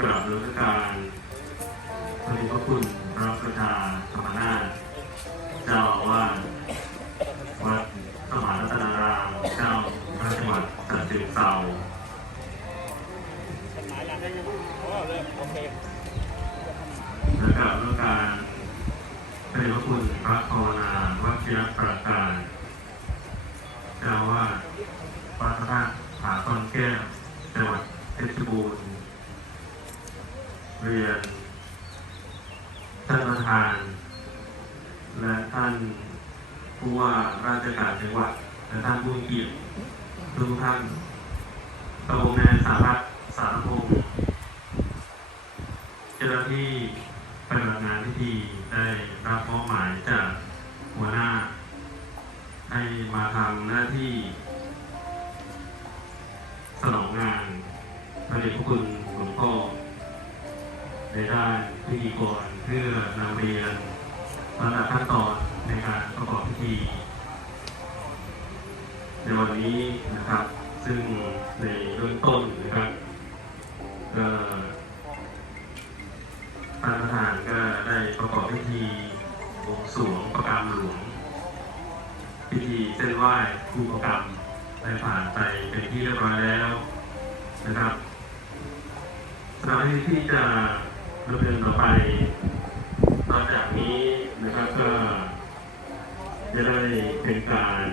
กราบรัชการพระเดชพระคุณพระประธานธรรมนาถเจ้าอาวาสวัดสมานรัตนารามเจ้าพระจังหวัดฉะเชิเทราและกราบรัชการพระเดชพระคุณพระภาวนาวัชิรประการเจ้าอาวาสวัดพระธาตุผาต้นแก้วจังหวัดเพชรบูรณ์ เรียนท่านประธาน และท่านผู้ว่าราชการจังหวัด และท่านผู้มีเกียรติทุกท่านกระผมนายสารัตน์สารพงศ์เจ้าที่ปฏิบัติงานที่ดีได้รับมอบหมายจากหัวหน้า ให้มาทำหน้าที่ สนองงานพระเดชพระคุณหลวงพ่อในด้านพิธีกรเพื่อนำเรียนลำดับขั้นตอนในการประกอบพิธีในวันนี้นะครับ ซึ่งในเบื้องต้นนะครับ ไหว้ครูประกรรมได้ผ่านไปเป็นที่เรียบร้อยแล้วนะครับสำหรับพิธีที่จะดำเนินต่อไปต่อจากนี้นะครับก็จะได้เป็นการ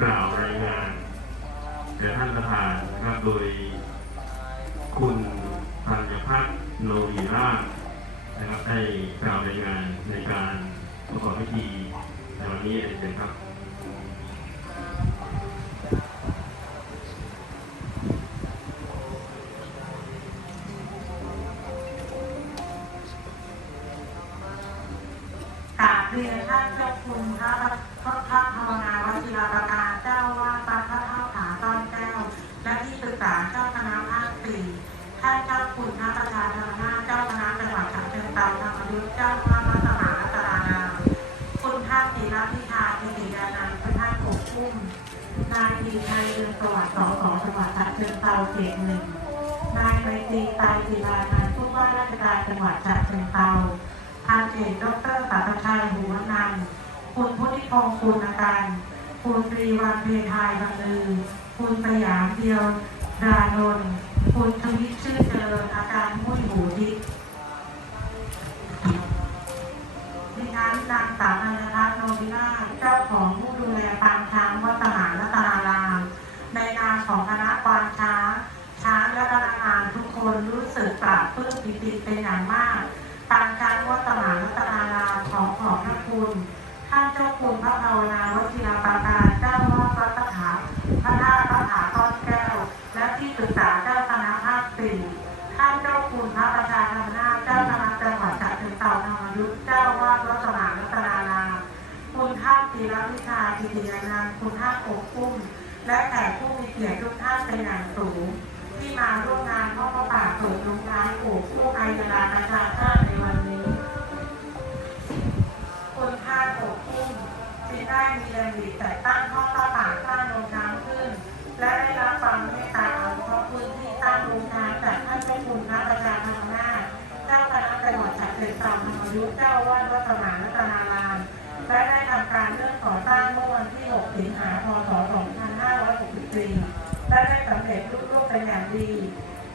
กล่าวรายงานแก่ท่านประธานนะครับโดยคุณธัญพัฒน์โลวีราชนะครับได้กล่าวรายงานในการประกอบพิธีในวันนี้เองครับ ยุทธเจ้าว่าวัสมานรัตนารามคุณท่านศิลพิชาพิติยานันท์คุณท่านปกคุ้มนายดีชัยเรืองสวัสดิ์สสจังหวัดฉะเชิงเทราเขตหนึ่งนายไมตรีไตรศิลานันท์ผู้ว่าราชการจังหวัดฉะเชิงเทราพันเอกดรสัตชัยหูวนันท์คุณพุทธิพงศ์คุณการคุณตรีวันเพทายบรรลือ คุณสยามเดียวดานนท์คุณทวิชื่อเจริญอาการมุ่ยหูทิพย์ ดิฉันนางสาวนันทพัฒน์โนบินาถเจ้าของผู้ดูแลปางช้างวัดสมานรัตนาราม ในนามของคณะควานช้างช้างและพนักงานทุกคนรู้สึกปลาบปลื้มปิติเป็นอย่างมากปางช้างวัดสมานรัตนารามของขอบพระคุณท่านเจ้าคุณพระภาวนาวชิราปาการเจ้าวาดวัดพระถาพระธาตุพระถาต้อนแก้ว และที่ปรึกษาเจ้าคณะภาคสี่ท่านเจ้าคุณพระประธาธรรมนาเจ้าคณะจังหวัดฉะเชิงเทราธรรมยุทธเจ้าวาดวัดสมานรัตนาราม ท่านศิลวิชาพิธียนันคุณท่านอกคุ้ม และแขกผู้มีเกียรติทุกท่านเป็นอย่างสูง ที่มาร่วมงานพ่อพระป่าเปิดโรงงานปลูกผู้ไอยดาประชาชาติในวันนี้คุณท่านอกคุ้มที่ได้มีแรงดีแต่ตั้งห้อพระป่าสร้างโรงน้ำขึ้น และได้รับความเมตตาอนุเคราะห์พื้นที่สร้งโรงน้ำจากท่านเจ้าคุณพระประชาธรรมนาเจ้าคณะจังหวัดฉะเชิงเทราธรรมยุทธเจ้าอาวาวัดสมานรัตนารามและได้ การเริ่มก่อสร้างเมื่อวันที่ 6 สิงหาคม 2564 และได้สำเร็จลุล่วงเป็นอย่างดี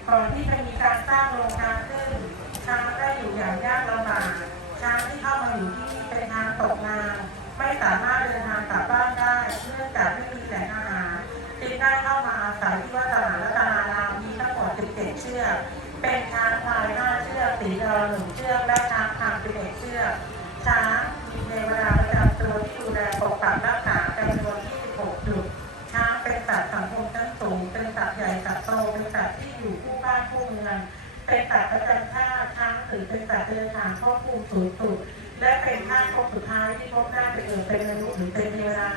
ก่อนที่จะมีการสร้างโรงงานขึ้นช้างได้อยู่อย่างยากลำบากช้างที่เข้ามาอยู่ที่นี่เป็นทางตกงาน ไม่สามารถเดินทางกลับบ้านได้เนื่องจากไม่มีแหล่งอาหารจึงได้เข้ามาอาศัยที่วัดสมานรัตนารามมีทั้งหมด17เชือกเป็นช้างพลาย5เชือกสีดอหนึ่งเชือกและช้างทาง11เชือกช้าง มีเวดาประจำตัวที่ดูแลปกปักรักษาจำนวน26จุด ช้างเป็นสัตว์สังคมชั้นสูง เป็นสัตว์ใหญ่สัตว์โตเป็นสัตว์ที่อยู่คู่บ้านคู่เมือง เป็นสัตว์ประจำชาติช้างถือเป็นสัตว์เดินทางควบคุมสูงสุด และเป็นชาติพบสุดท้ายที่พบหน้าไปเกิดเป็นมนุษย์หรือเป็นเทวดา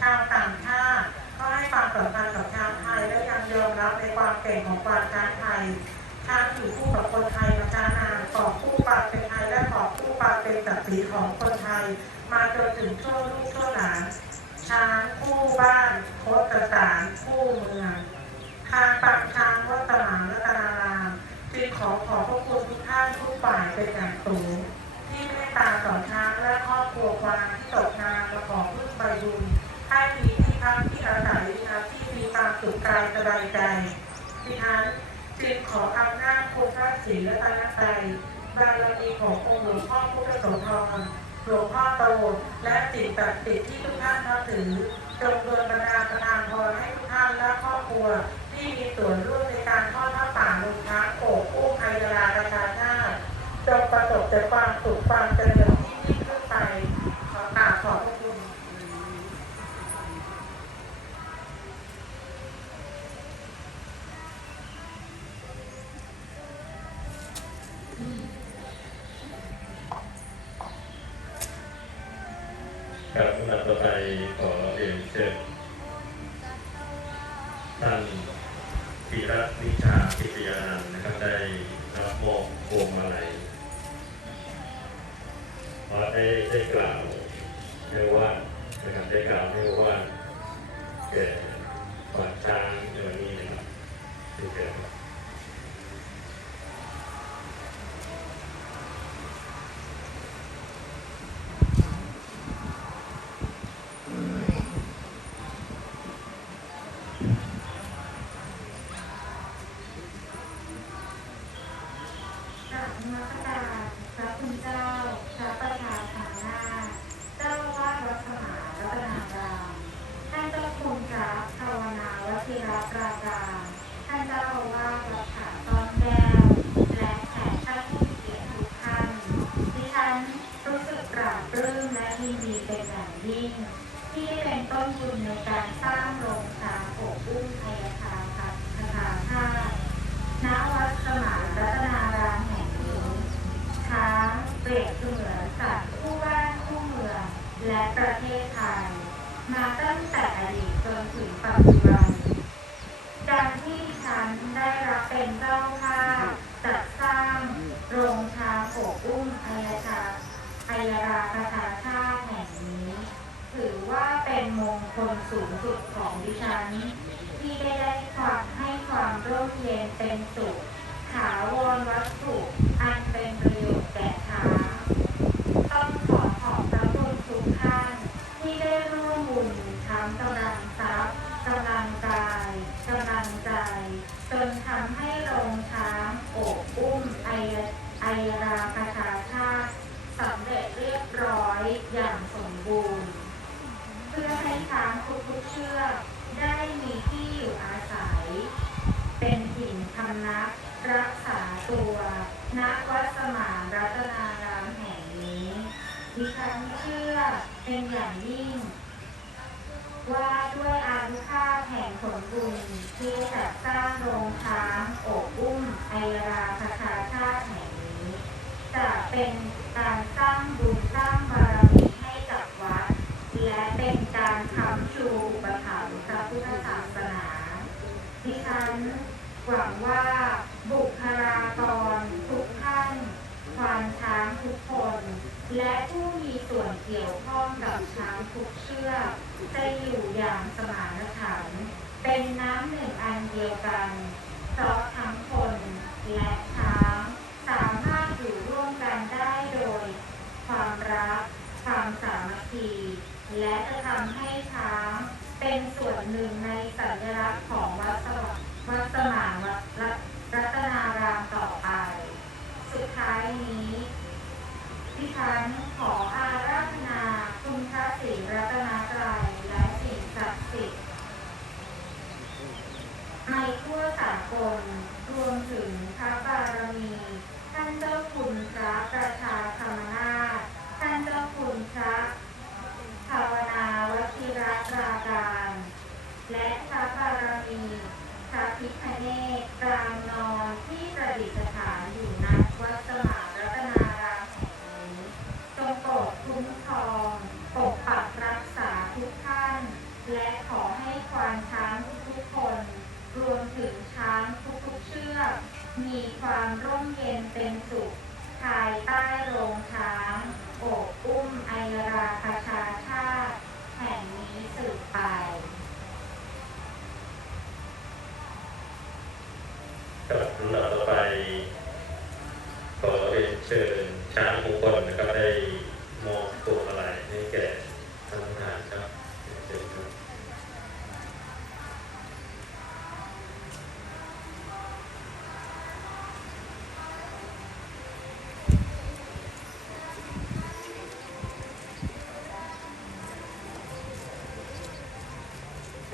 ชาวต่างชาติก็ให้ความสำคัญกับช้างไทยและยังยอมรับในความเก่งของควานช้างไทยช้างอยู่คู่กับคนไทยมาช้านานขอบคู่ปาก คู่ปากเป็นศักดิ์ศรีของคนไทย มาจนถึงช่วงลูกช่วงหลานช้างคู่บ้านโคตรสารคู่เมืองทางปางช้างวัดสมานรัตนารามขอขอบพระคุณทุกท่านทุกฝ่ายเป็นอย่างสูงที่เมตตาสอนช้างและครอบครัวกวางที่ตกงานมาขอพึ่งใบบุญให้มีที่พักที่อาศัยอาที่มีความสุขกายสบายใจดิฉันจึงขออำนาจคุณพระศรีและตนใจ บารมีขององค์หลวงพ่อพุทธโสธรหลวงพ่อโตและสิ่งศักดิ์สิทธิ์ที่ทุกท่านนับถือจงโดนบันดาลประทานพรให้ทุกท่านและครอบครัว ที่มีส่วนร่วมในการทอดผ้าป่าลงช้างโอบอุ้มไทยราระชาชาติจงประสบแต่ความสุขความเจริญ ดับต่อไปขอเรียนเชิญท่านธีระนิชาพิทยานันท์นะครับได้รับมอบพวงมาลัยขอได้ได้กล่าวให้ว่านะครับได้กล่าวให้ว่าแก่ขวัญช้างในวันนี้นะครับที่เกิด กราบนมัสการพระคุณเจ้า พระประธานฐานาถเจ้าอาวาดวัดสมานรัตนารามท่านเจ้าคุณพระภาวนาวชิรปราการท่านเจ้าอาวาสวัดผาต้อนแก้ว และแขกท่านผู้มีเกียรติทุกท่าน ดิฉันรู้สึกปราบปลื้มและยินดีเป็นอย่างยิ่ง ที่ได้เป็นต้นทุนในการสร้างโรงช้างโอบอุ้มพยาคาคาคาธาตุ ณวัดสมานรัตนารามแห่งนี้ช้างเปรียบเสมือนสัตว์คู่บ้านคู่เมือง และประเทศไทย มาตั้งแต่อดีตจนถึงปัจจุบัน การที่ฉันได้รับเป็นเจ้าภาพจัดสร้างโรงช้างโอบอุ้มอายชาอายราประชาชาติแห่งนี้ ถือว่าเป็นมงคลสูงสุดของดิฉัน ที่ได้ได้ความให้ความร่มเย็นเป็นสุขถาวรวัตถุอันเป็นประโยชน์แก่ช้าต้องขอขอบพระคุณทุกท่านที่ได้ร่วมบุญทั้งกำลังทรัพย์กำลังกายกำลังใจจนทำให้โรงช้างอบอุ้มไอยไอยราประชาชาติสำเร็จเรียบร้อยอย่างสมบูรณ์ เพื่อให้ช้างทุกๆเชือก ได้มีที่อยู่อาศัย เป็นถิ่นพำนักรักษาตัวณวัดสมานรัตนารามแห่งนี้ดิฉันเชื่อเป็นอย่างยิ่ง ว่าด้วยอานุภาพแห่งผลบุญที่จัดสร้างโรงช้างอบอุ้มไอยราประชาชาติแห่งนี้ จะเป็นการสร้างบุญสร้างบารมีให้กับวัด และเป็นการค้ำชู พุทธศาสนาดิฉันหวังว่าบุคลากรทุกท่าน ควานช้างทุกคน และผู้มีส่วนเกี่ยวข้องกับช้างทุกเชือกจะอยู่อย่างสมานฉันท์เป็นน้ำหนึ่งอันเดียวกันเพราะทั้งคนและช้างสามารถอยู่ร่วมกันได้โดย ความรัก ความสามัคคี และจะทำให้ช้างเป็นส่ วนหนึ่งในสัญลักษณ์ของวัดสววัดสมานวัดรัตนารามต่อไป สุดท้ายนี้ดิฉันขออาราธนาคุณพระศรีรัตนตรัยและสิ่งศักดิ์สิทธิ์ในทั่วสากลรวมถึงพระบารมี ท่านเจ้าคุณพระประชานาถท่านเจ้าคุณพระภาวนาวชิรปราการ และพระบารมีพ ร ก็ได้มองตัวอะไรให้แก่ทางงานครับเชิญครับ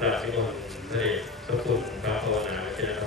กราบนิมนต์พระเดชพระคุณพระภาวนาเจริญ